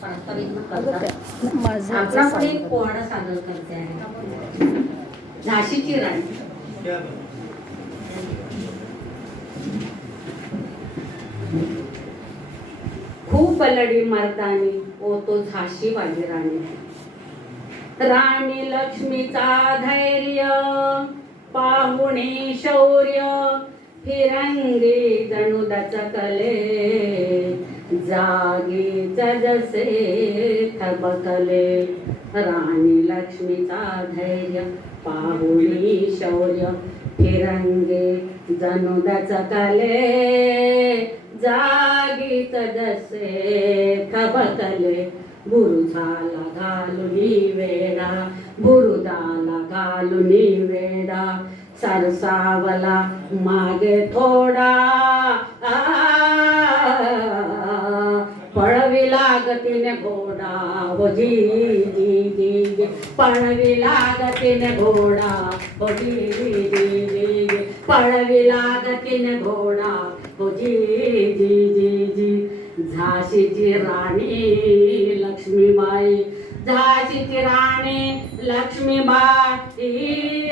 प्रास्ताविक करतात. पोवाडा सादर करते आहे झाशीची राणी. खूप लढी मर्दानी ओ तो झाशी वाली राणी. राणी लक्ष्मीचा धैर्य पाहुणे शौर्य फिरंगी जणू दचकले जागी जसे थबकले. राणी लक्ष्मीचा धैर्य पाहुणी शौर्य फिरंगे जणू दचकले जागी जसे थबकले. बुरुजाला घालुनी वेडा गुरुदाला घालुनी वेडा सरसावला मागे थोडा. जी जी जी जी पळविला गतीने घोडा हो जी जी जी जी पळविला घोडा हो जी जी जी जी झाशीची राणी लक्ष्मीबाई झाशीची राणी लक्ष्मीबाई.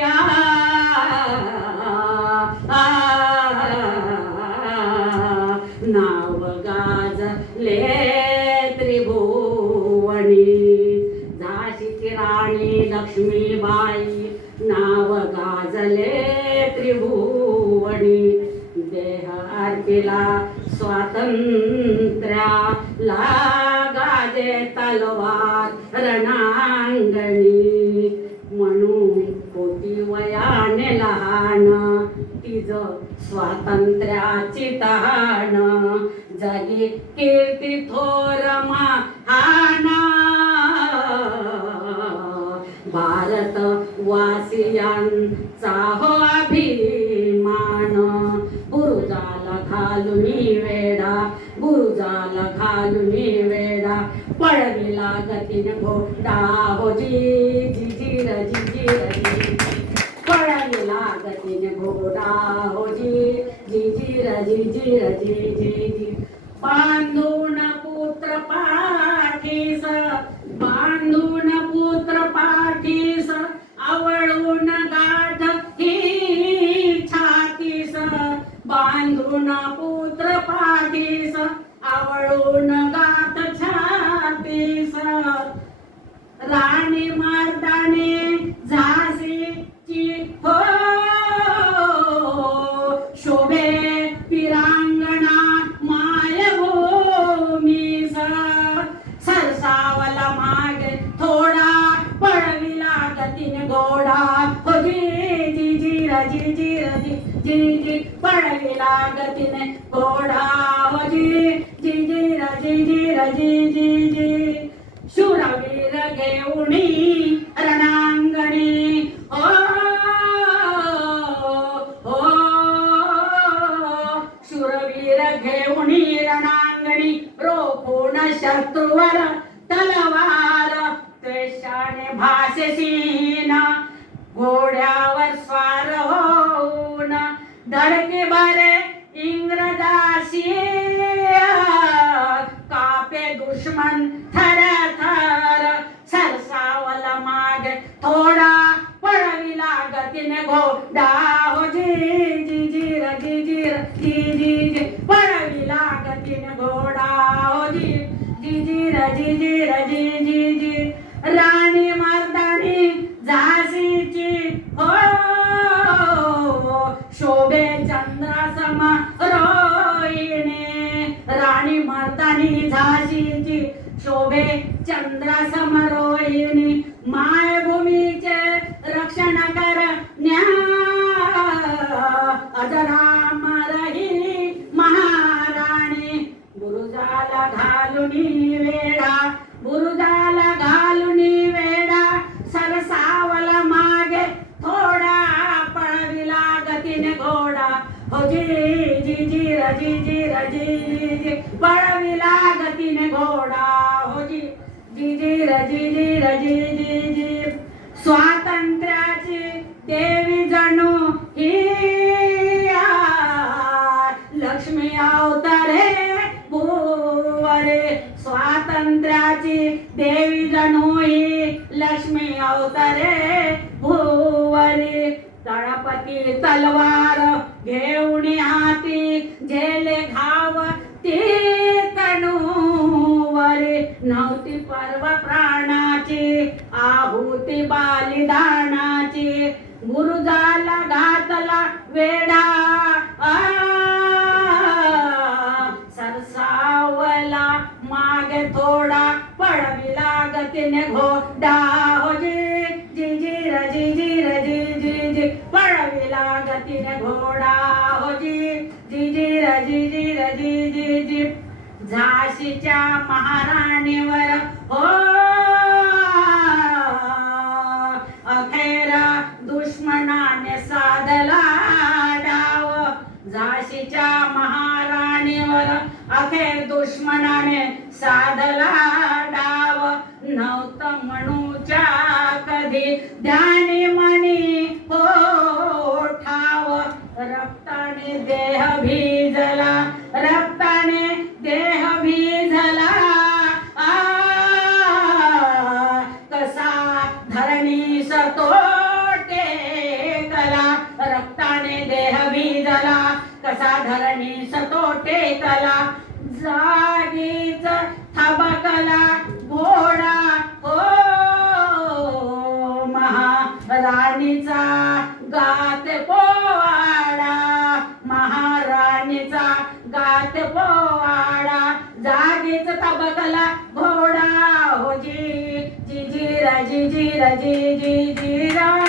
त्रिभुवणी देह स्वातंत्र्या स्वातंत्र्याला गाजे तलवार रणांगणी. म्हणून होती वयाने लहान तिज स्वातंत्र्याची तहान. जागी कीर्ती थोर महाना. भारत वासियांचा हो अभिमान बुरुजाला घालुनी वेडा बुरुजाला घालुनी वेडा. पळविला गतीन घोडा हो जी जी जी जी जी पळविला गतीन घोडा हो जी जी जी र जी जी जी जी बांधून पुत्र पाठीस आवळून गात छातीस. राणी मार्दाने झाशीची हो शोभे पिरांगणा माय मायभूमीस. सरसावला मागे थोडा पळविला गतीन घोडा हो जी जी जी रजी जी रजी र जी जी जी पळविला गतीने घोडा जी जी जी र जी जी जी जी जी शूरवीर घेऊनी रणांगणी. ओ हो, ओ हो, शूरवीर घेऊनी रणांगणी रोखून शत्रुवर तलवार. ते शाने घोड्यावर स्वार होऊन धडके बरे इंग्रजाशी कापे दुश्मन थर थर सरसावला माग थोडा पळविला गतीने घोडा हो जी जी जी रजी जी जी र जी जी जी पळविला गतीने घोडा हो जी जी जी जी रजी जी जी जी झाशीची शोभे चंद्र समरोहिणी माय भूमीचे रक्षण कर रही महाराणी गुरुजाला घालुनी वेळा गुरुजाला घाल जी जी र पळविला गतीने घोडा हो जी जी रजी जी रजी जी जी स्वातंत्र्याची देवी जणू ही लक्ष्मी अवतारे भुवरे. स्वातंत्र्याची देवी जणू ही लक्ष्मी अवतरे भुवरी. गणपती तलवार बलिदानाचे गुरु झाला घातला वेडा सरसावला मागे थोडा पडवी लागतीने घोडा हो जी जी जी र जी रजी जी जी पडवी लागतीने घोडा हो जी जी जी रजी जी रजी जी जी झाशीच्या महाराणीवर हो समोर अखेर दुश्मनाने साधला डाव. नव्हतं म्हणूच्या कधी ध्यानी मनी हो ठाव रक्ताने देह भिजला रक्ताने देह भिजला. कसा धरणी सतो टेकला रक्ताने देह भिजला. साधारणी सतोटे कला जागीच थबकला घोडा हो महाराणीचा गात पोवाडा महाराणीचा गात पोवाडा जागीच तबकला घोडा हो जी जी जी जी जी जी जी जी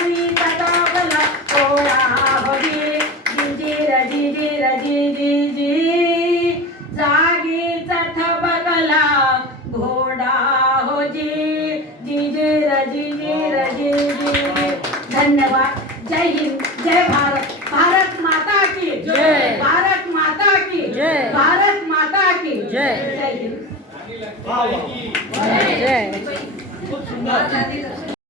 धन्यवाद. जय हिंद जय भारत. भारत माता की. जय. भारत माता की. जय. भारत माता की. जय. जय हिंद. जय. खूप सुंदर.